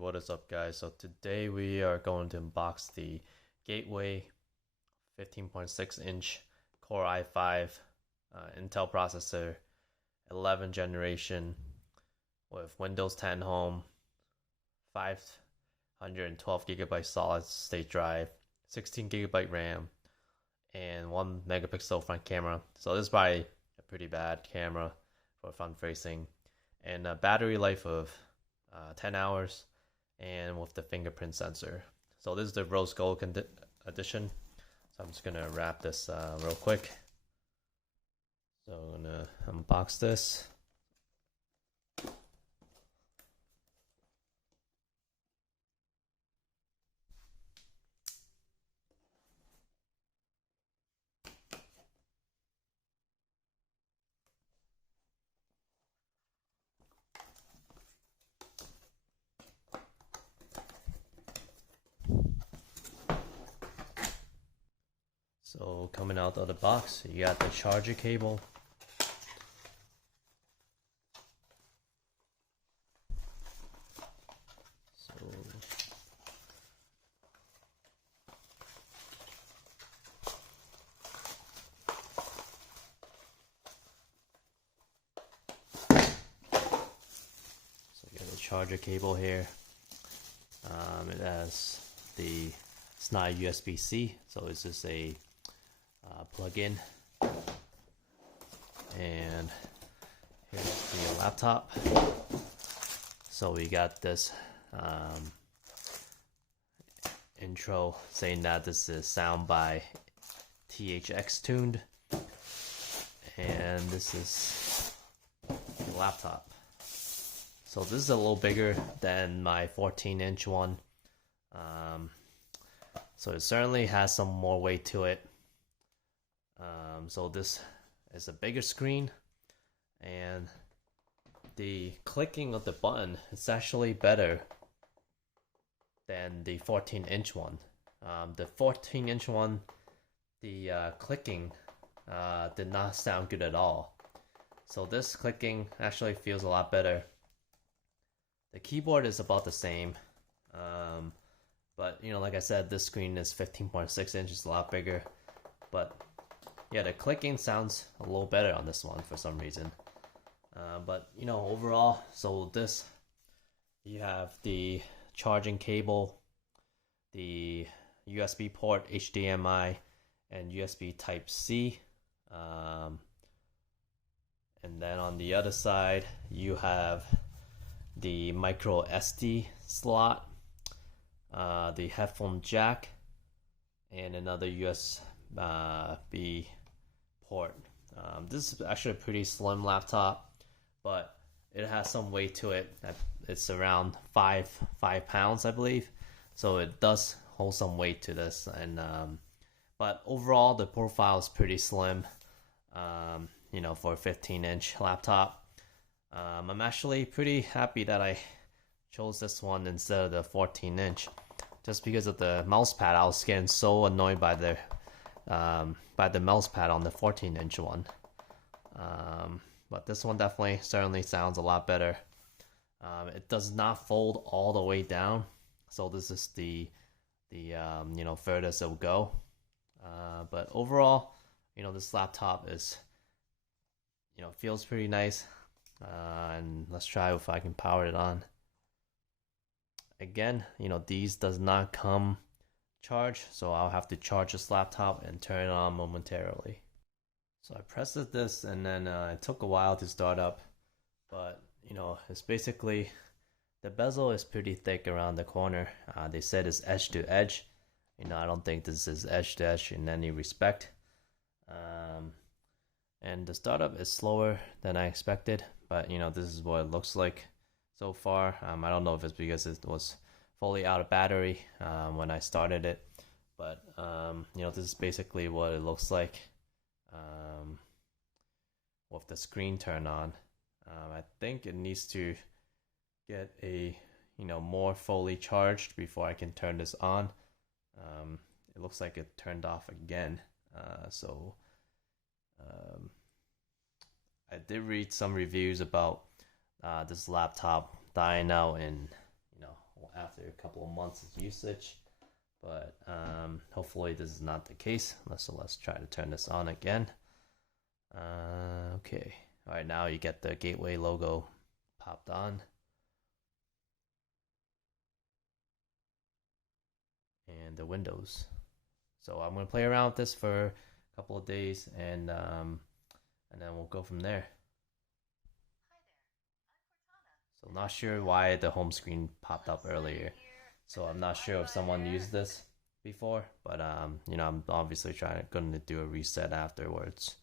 What is up, guys? So today we are going to unbox the Gateway 15.6-inch Core i5 Intel processor, 11th generation, with Windows 10 Home, 512GB solid state drive, 16GB RAM, and 1 megapixel front camera. So this is probably a pretty bad camera for front facing, and a battery life of 10 hours, and with the fingerprint sensor. So this is the rose gold edition. So I'm just gonna wrap this real quick. So I'm gonna unbox this. So coming out of the box, you got the charger cable. So you got the charger cable here. It has it's not USB-C, so it's just a plug-in. And here's the laptop. So we got this intro saying that this is sound by THX Tuned, and this is the laptop. So this is a little bigger than my 14-inch one. So it certainly has some more weight to it. So this is a bigger screen, and the clicking of the button is actually better than the 14-inch one. The 14-inch one, the clicking did not sound good at all. So this clicking actually feels a lot better. The keyboard is about the same, but like I said, this screen is 15.6 inches, a lot bigger. But yeah, the clicking sounds a little better on this one for some reason. But overall, so this, you have the charging cable, the USB port, HDMI, and USB Type-C. And then on the other side, you have the micro SD slot, the headphone jack, and another USB port. This is actually a pretty slim laptop, but it has some weight to it. It's around 5 pounds, I believe. So it does hold some weight to this, and but overall the profile is pretty slim. For a 15-inch laptop. I'm actually pretty happy that I chose this one instead of the 14-inch, just because of the mouse pad. I was getting so annoyed by the mouse pad on the 14-inch one. But this one certainly sounds a lot better. It does not fold all the way down, so this is the furthest it will go. But overall, this laptop is feels pretty nice. And let's try if I can power it on. Again, these does not come charged, so I'll have to charge this laptop and turn it on momentarily. So I pressed this, and then it took a while to start up, but it's basically, the bezel is pretty thick around the corner. They said it's edge to edge. I don't think this is edge to edge in any respect. And the startup is slower than I expected, but this is what it looks like so far. I don't know if it's because it was fully out of battery when I started it, but this is basically what it looks like with the screen turned on. I think it needs to get a more fully charged before I can turn this on. It looks like it turned off again, so I did read some reviews about this laptop dying out in after a couple of months of usage. But hopefully this is not the case. So let's try to turn this on again. Okay. All right, now you get the Gateway logo popped on. And the windows. So I'm gonna play around with this for a couple of days, and then we'll go from there. So not sure why the home screen popped up earlier. So I'm not sure if someone used this before, but I'm obviously gonna do a reset afterwards.